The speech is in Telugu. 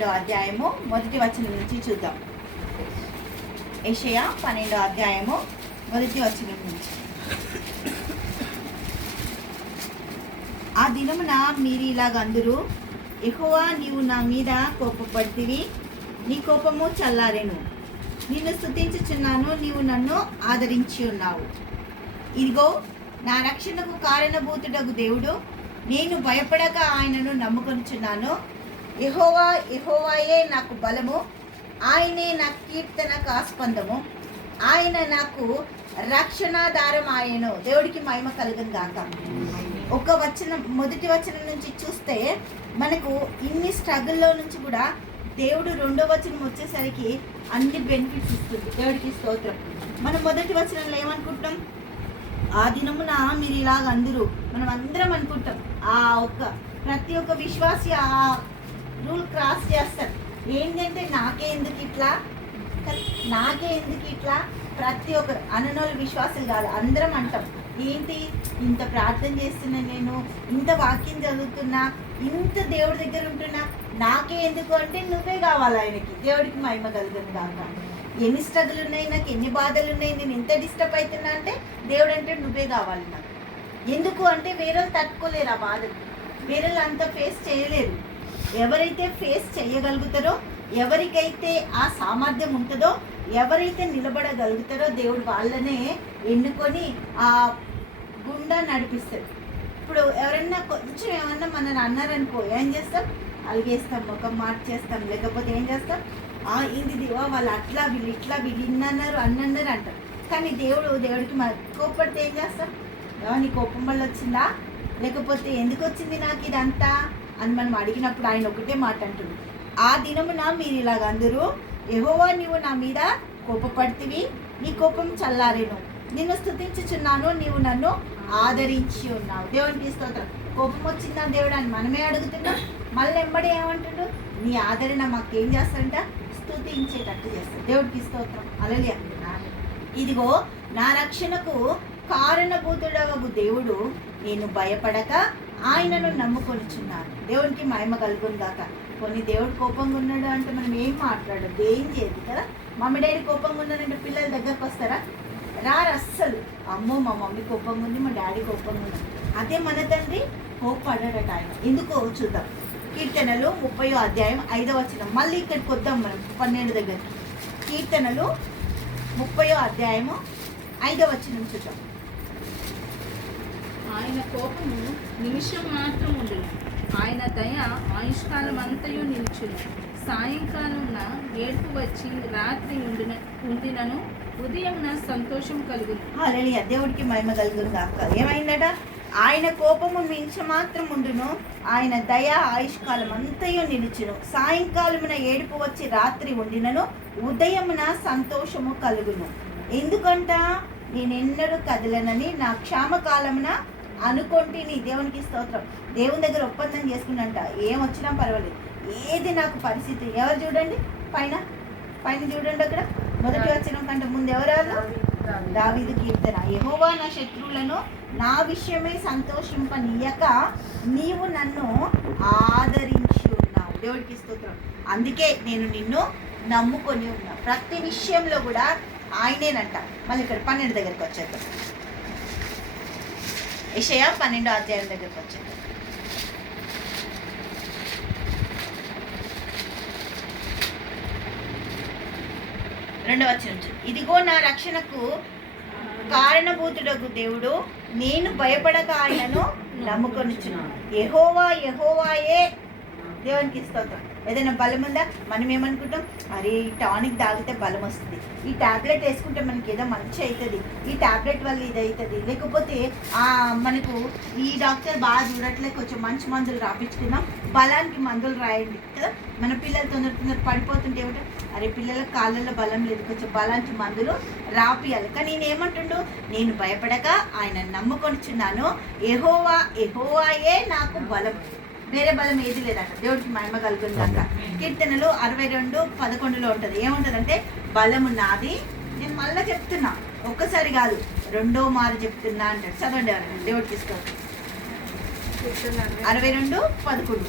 12వ అధ్యాయము మొదటి వచనం నుంచి చూద్దాం. యెషయా 12వ అధ్యాయము మొదటి వచనం నుంచి. ఆ దినమున మీరు ఇలాగందురు, యెహోవా నీవు నా మీద కోపపడితివి, నీ కోపము చల్లారెను. నిన్ను స్తుతించుచున్నాను, నీవు నన్ను ఆదరించి ఉన్నావు. ఇదిగో నా రక్షణకు కారణభూతుడగు దేవుడు, నేను భయపడక ఆయనను నమ్ముకొనుచున్నాను. యెహోవా యెహోవాయే నాకు బలము, ఆయనే నా కీర్తనకు ఆస్పందము, ఆయన నాకు రక్షణాధారం ఆయను. దేవుడికి మహిమ కలుగును గాక. ఒక వచనం, మొదటి వచనం నుంచి చూస్తే మనకు ఇన్ని స్ట్రగుల్లో నుంచి కూడా దేవుడు రెండో వచనం వచ్చేసరికి అన్ని బెనిఫిట్స్ ఇస్తుంది. దేవుడికి స్తోత్రం. మనం మొదటి వచనంలో ఏమనుకుంటాం? ఆ దినమున మీరు ఇలాగ అందరూ, మనం అందరం అనుకుంటాం. ఆ ఒక్క ప్రతి ఒక్క విశ్వాసి ఆ రూల్ క్రాస్ చేస్తారు. ఏంటంటే నాకే ఎందుకు ఇట్లా, ప్రతి ఒక్కరు అననోళ్ళు విశ్వాసులు కాదు, అందరం అంటాం. ఏంటి, ఇంత ప్రార్థన చేస్తున్నా, నేను ఇంత వాక్యం చదువుతున్నా, ఇంత దేవుడి దగ్గర ఉంటున్నా, నాకే ఎందుకు అంటే నువ్వే కావాలి ఆయనకి. దేవుడికి మహిమ కలుగును కాక. ఎన్ని స్ట్రగుల్ ఉన్నాయి, నాకు ఎన్ని బాధలు ఉన్నాయి, నేను ఎంత డిస్టర్బ్ అవుతున్నా అంటే దేవుడు అంటే నువ్వే కావాలి నాకు. ఎందుకు అంటే వేరే తట్టుకోలేరు ఆ బాధలు, వేరే అంతా ఫేస్ చేయలేరు. ఎవరైతే ఫేస్ చేయగలుగుతారో, ఎవరికైతే ఆ సామర్థ్యం ఉంటుందో, ఎవరైతే నిలబడగలుగుతారో దేవుడు వాళ్ళనే ఎన్నుకొని ఆ గుండా నడిపిస్తాడు. ఇప్పుడు ఎవరన్నా కొంచెం ఏమన్నా మనని అన్నారనుకో, ఏం చేస్తాం? అలిగేస్తాం, ముఖం మార్చేస్తాం, లేకపోతే ఏం చేస్తాం? ఇది దేవా వాళ్ళు అట్లా, వీళ్ళు ఇట్లా, వీళ్ళు ఇన్నన్నారు అన్నన్నారు అంటారు. కానీ దేవుడికి కోపడితే ఏం చేస్తాం? నీ కోపం వల్ల వచ్చిందా, లేకపోతే ఎందుకు వచ్చింది నాకు ఇదంతా అని మనం అడిగినప్పుడు ఆయన ఒకటే మాట అంటుంది. ఆ దినమున మీరు ఇలాగ అందరూ, యెహోవా నీవు నా మీద కోపపడితివి, నీ కోపం చల్లారెను. నిన్ను స్తుతించుచున్నాను, నీవు నన్ను ఆదరించి ఉన్నావు. దేవునికి స్తోత్రం. కోపం వచ్చిందా దేవుడు అని మనమే అడుగుతున్నాం. మళ్ళీ వెంబడి ఏమంటాడు? నీ ఆదరణ మాకేం చేస్తాడంట? స్తుతించేటట్టు చేస్తాడు. దేవుడికి స్తోత్రం. హల్లెలూయా. ఇదిగో నా రక్షణకు కారణభూతుడగు దేవుడు, నేను భయపడక ఆయనను నమ్ముకొనిచున్నాను. దేవునికి మహిమ కలుగును గాక. కొన్ని దేవుడు కోపంగా ఉన్నాడు అంటే మనం ఏం మాట్లాడదు, ఏం చేయదు కదా. మమ్మీ డాడీ కోపంగా ఉన్నారంటే పిల్లల దగ్గరకు వస్తారా? రారు అస్సలు. అమ్మో మా మమ్మీ కోపంగా ఉంది, మా డాడీ కోపంగా ఉంది. అదే మన తండ్రి కోపపడ్డాడట ఆయన. ఎందుకో చూద్దాం. కీర్తనలు 30వ అధ్యాయం 5వ వచనం. మళ్ళీ ఇక్కడికి వద్దాం మనం 12 దగ్గరికి. కీర్తనలు 30వ అధ్యాయము 5వ వచనం చూద్దాం. ఆయన కోపము నిమిషం మాత్రం ఉండును, ఆయన దయ ఆయుష్కాలం అంతయు నిలుచును. సాయంకాలమున ఏడుపు వచ్చి రాత్రి ఉండినను ఉదయం సంతోషం కలుగును. హల్లెలూయా. దేవుడికి మహిమ కలుగును గాక. ఏమైందట? ఆయన కోపము నిమిషం మాత్రం ఉండును, ఆయన దయ ఆయుష్కాలం అంతయు నిలుచును. సాయంకాలమున ఏడుపు వచ్చి రాత్రి ఉండినను ఉదయమున సంతోషము కలుగును. ఎందుకంట? నేనెన్నడూ కదలనని నా క్షామకాలమున అనుకుంటేని. దేవునికి స్తోత్రం. దేవుని దగ్గర ఒప్పందం చేసుకున్నంట, ఏం వచ్చినా పర్వాలేదు, ఏది నాకు పరిస్థితి. ఎవరు చూడండి, పైన చూడండి, అక్కడ మొదటి వచనం కంటే ముందు ఎవరు? దావీదు కీర్తన. యెహోవా నా శత్రువులను నా విషయమై సంతోషింపనీయక నీవు నన్ను ఆదరించి ఉన్నావు. దేవుడికి స్తోత్రం. అందుకే నేను నిన్ను నమ్ముకొని ఉన్నా. ప్రతి విషయంలో కూడా ఆయనేనంట. మళ్ళీ ఇక్కడ 12 దగ్గరికి వచ్చేద్దాం. యెషయా 12వ అధ్యాయం దగ్గరికి వచ్చేద్దాం. రెండవ వచనం. ఇదిగో నా రక్షణకు కారణభూతుడగు దేవుడు, నేను భయపడక ఆయనను నమ్ముకొనుచున్నాను. యెహోవా యెహోవాయే. దేవునికి స్తోత్రం. ఏదైనా బలం ఉందా? మనం ఏమనుకుంటాం? అరే ఈ టానిక్ తాగితే బలం వస్తుంది, ఈ ట్యాబ్లెట్ వేసుకుంటే మనకి ఏదో మంచి అవుతుంది, ఈ ట్యాబ్లెట్ వల్ల ఇది అవుతుంది, లేకపోతే మనకు ఈ డాక్టర్ బాగా చూడట్లే, కొంచెం మంచి మందులు రాపించుకుందాం, బలానికి మందులు రాయండి కదా. మన పిల్లలు తొందర పడిపోతుంటే ఏమిటో, అరే పిల్లలకు కాళ్ళల్లో బలం లేదు, కొంచెం బలానికి మందులు రాపియాలి. కానీ నేను ఏమంటుండు? నేను భయపడక ఆయన నమ్ముకొనిచున్నాను. యెహోవా యెహోవాయే నాకు బలం, వేరే బలం ఏది లేదంట. దేవుడికి మహిమ కలుగుతుందంట. కీర్తనలు 62:11 ఉంటుంది. ఏముంటుందంటే, బలము నాది. నేను మళ్ళీ చెప్తున్నా, ఒక్కసారి కాదు, రెండో మారు చెప్తున్నా అంటాడు. చదవండి ఎవరైనా. దేవుడికి ఇష్టం. 62:11